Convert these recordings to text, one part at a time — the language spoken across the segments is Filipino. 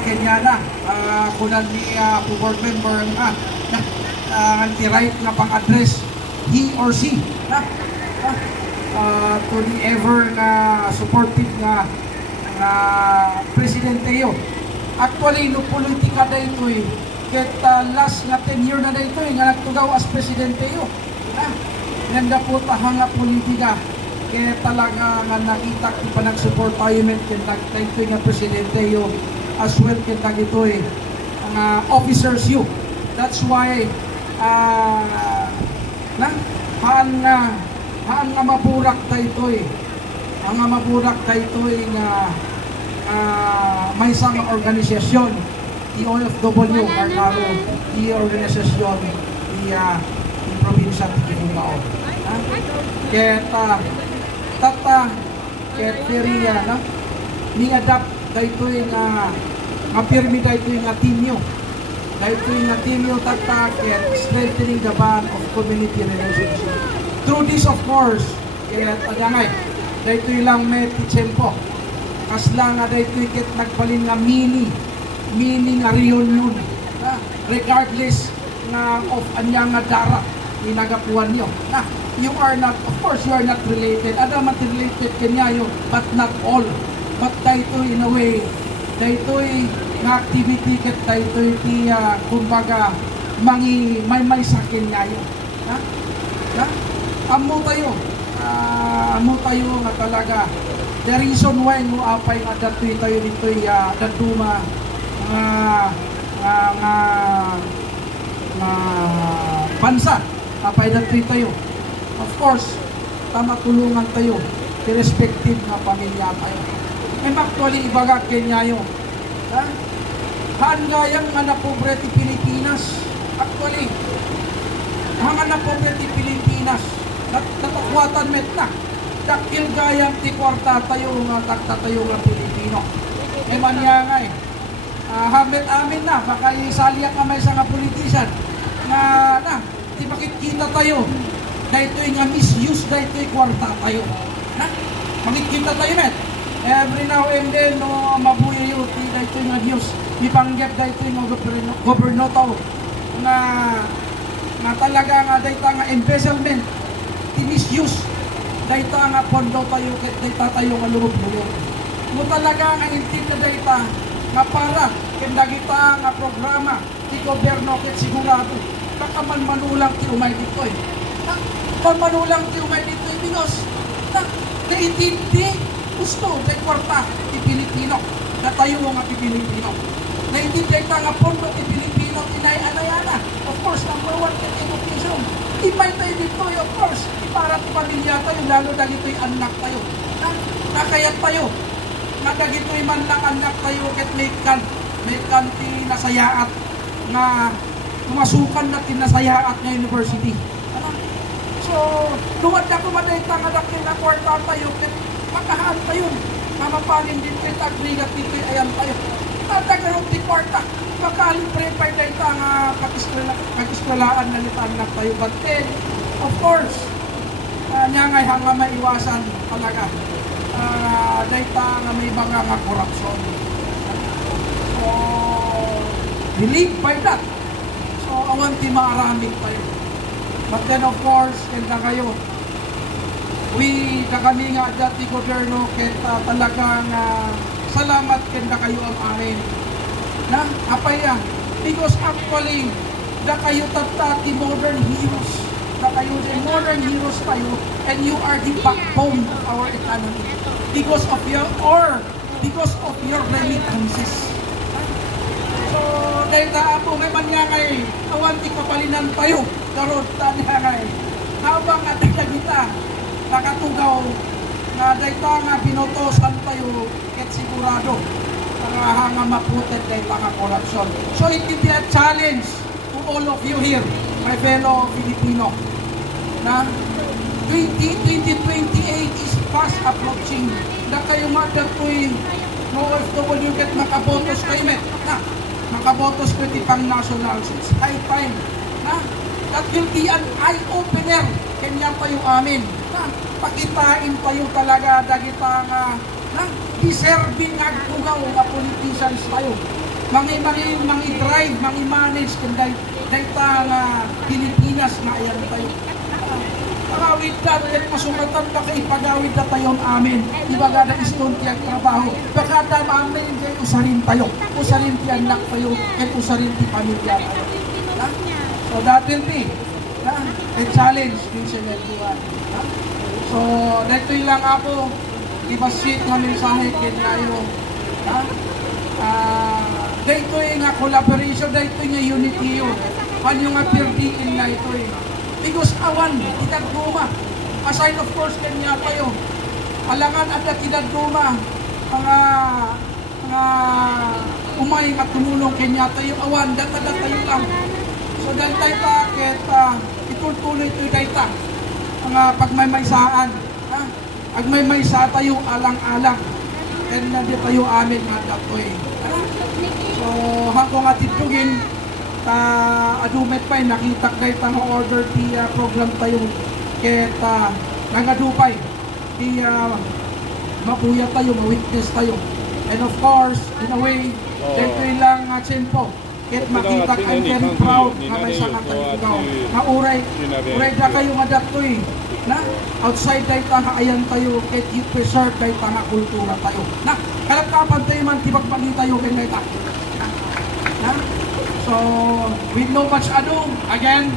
Kenyana, kunan ni board member anti-right nga pang-address he or she to the ever na supportive nga presidente yo. Actually, no politika na ito ket last nga 10 year na ito nga nagtugaw as presidente yo. Nanda po tahang nga politika kaya talaga nga nakita ko pa nag-support tayo men kaya ito nga presidente yo as well kaya ito ang officers yo. That's why haan nga maburak tayo ito ang nga maburak tayo ito nga may isang organisasyon the OFW Marcaro the organisasyon the probinsya ng Kibugao kaya kaya very ni-adapt tayo ito nga pirmi tayo ito nga team nyo tayo ito nga team nyo kaya strengthening the bond of community relationship through this of course kaya tagangay tayo ito lang may titsempo kasla nga tayo ito nagpalin nga mini nga reunion regardless nga of anya nga darat inagapuan nyo you are not, of course you are not related adamat related kanyayo but not all but tayo ito in a way tayo ito nga activity ket tayo ito kumbaga may sa kanyayo amo tayo nga talaga the reason why no apay nga datoy tayo dito daduma bansa apay datoy tayo of course matulungan tayo irrespective nga pamilya tayo actually ibaga kenyayo hangayang nga napobre ti Pilipinas actually hanga napobre ti Pilipinas natakwatan met na dakil gayang ti kwarta tayo nga tayo nga Pilipino manyangay hamit amin na baka isaliak nga may nga politician na di makikita tayo dahito nga misuse dahito kwarta tayo makikita tayo met every now and then no mabuya yun dahito nga news ipanggap dahito nga goberno tao nga talaga nga dahito nga embezzlement misuse dahito nga pondo tayo dahito tayo nga lubog-lubog mo talaga nga intin na dahito nga para kenda kita nga programa ti goberno ket sigurado baka man manulang ti umay dito manulang ti umay dito because naintindi gusto dahil kwarta ti Pilipino na tayo nga ti Pilipino naintindi nga pondo ti Pilipino tinay-anayana of course number 1 ket education imay tayo dito of course para ti pamilya tayo lalo dagito'y anak tayo nakayat tayo nagagito'y man lang anak tayo ket may kanti nasayaat nga kumasukan na tinasayaat nga university so luwad na kumadayta nga dakil na kwarta tayo ket makahaan tayo mamapanin din ket agrigat dito ayan tayo nadagarot ti kwarta makalin prepare dayta nga kagiskulaan na anak tayo but then of course nyangay hanga maiwasan talaga dayta nga may mga nga korupsyon so believe by that so awan ti maaraming tayo but then of course kenda kayo kami nga dati gobyerno kenta talagang salamat kenda kayo ang amin na apaya because actually da kayo ti modern heroes kayo the modern heroes tayo and you are the backbone of our economy because of your remittances so dahil ako may manyangay awan di kapalinan tayo karot tanyangay habang at kita nakatugaw na dayta nga binotosan tayo ket sigurado nga maputet dayta nga korupsyon so it will be a challenge to all of you here my fellow Filipino na 2028 is fast approaching na kayo madatoy no OFW ket makabotos kayo met na makabotos ko ti pang national it's high time na that will be an eye-opener kanya tayo amin na pakitain tayo talaga dagita nga na deserving nga tugaw nga politicians tayo mangi-drive, mangi-manage kung dayta nga Pilipinas na ayan tayo. Awit na, kahit masumatan baka ipagawid na tayo amin. Ibaga na iston tiyang trabaho. Baka amin kayo usarin tayo. Usarin tiyang nak tayo. Kahit usarin ti pamilya tayo. So that will be a challenge din sa nagbuwan. So dito lang ako. Ibasit nga mensahe kayo. Dito nga collaboration. Dito nga unity yun. Ano nga pirdiin na ito eh. Because awan, tinagduma. Aside of course, kanya tayo. Alangan ada tinagduma. Mga umay at tumulong kanya tayo. Awan, data tayo lang. So dahil tayo bakit itutuloy ito data. Mga pagmaymaysaan. Ag maymaysa tayo alang-alang. Kaya na di tayo amin nga dato eh. So hanggang atitugin, adumet pa nakita kayo tang order ti program tayo ket nangadupay ti mapuya tayo, ma-witness tayo, and of course in a way dito lang tsempo ket makita ka very proud na may sangat tayo na uray na kayo madatoy na outside dahil ayan tayo ket you preserve dahil nga kultura tayo na kalap-kapan tayo man tibagpangin tayo ket dahil na. So, with no much ado, again,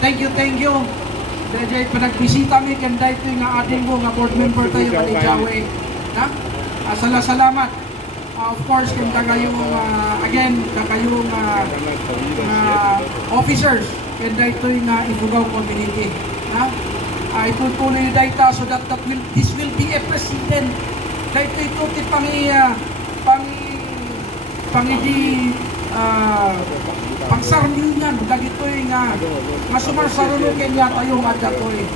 thank you. Dahil panagbisita mi, kanda ito yung ating ko, nga board member tayo, Malijawe. Salamat. Of course, kanda kayong, again, kayong officers, kanda ito yung Ifugao community. Itutuloy yung data so that this will be a precedent. Dahil ito pangsarmingan dagitoy nga sumarsaruno kanya tayo nga datoy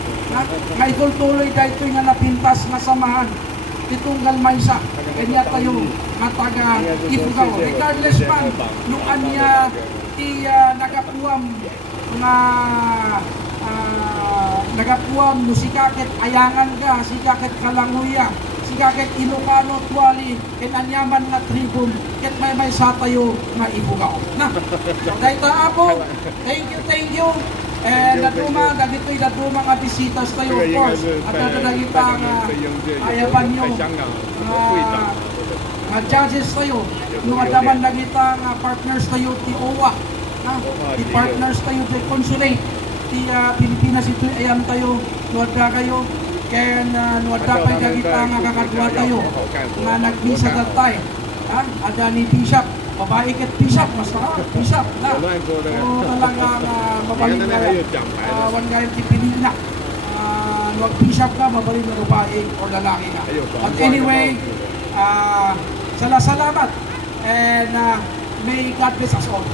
nga ituloy dagitoy nga napintas nga samahan itong galmaysa kanya tayo nga taga Ifugao regardless man nung anya ti nagapuam nga nagapuam no sikakit ayangan ka sikakit kalanguya sikakit Ilocano tuwali kinanyaman na tribun ket may sa tayo nga Ifugao na so dayta apo thank you and daduma dagitoy daduma nga bisitas tayo of course at dadagita nga ayaban nyo nga judges tayo nung adaman dagita nga partners tayo ti OWA ti partners tayo ti consulate ti Pilipinas ito ayan tayo nuwadda kayo kaya nuwadda pa'y dagita nga kakadwa tayo nga nagbisa datay ada ni Bishop babae ket Bishop mas Bishop na so talaga mabalik na wan nga rin tipili na wag Bishop ka mabalik na babae o lalaki na but anyway salamat and may God bless us all.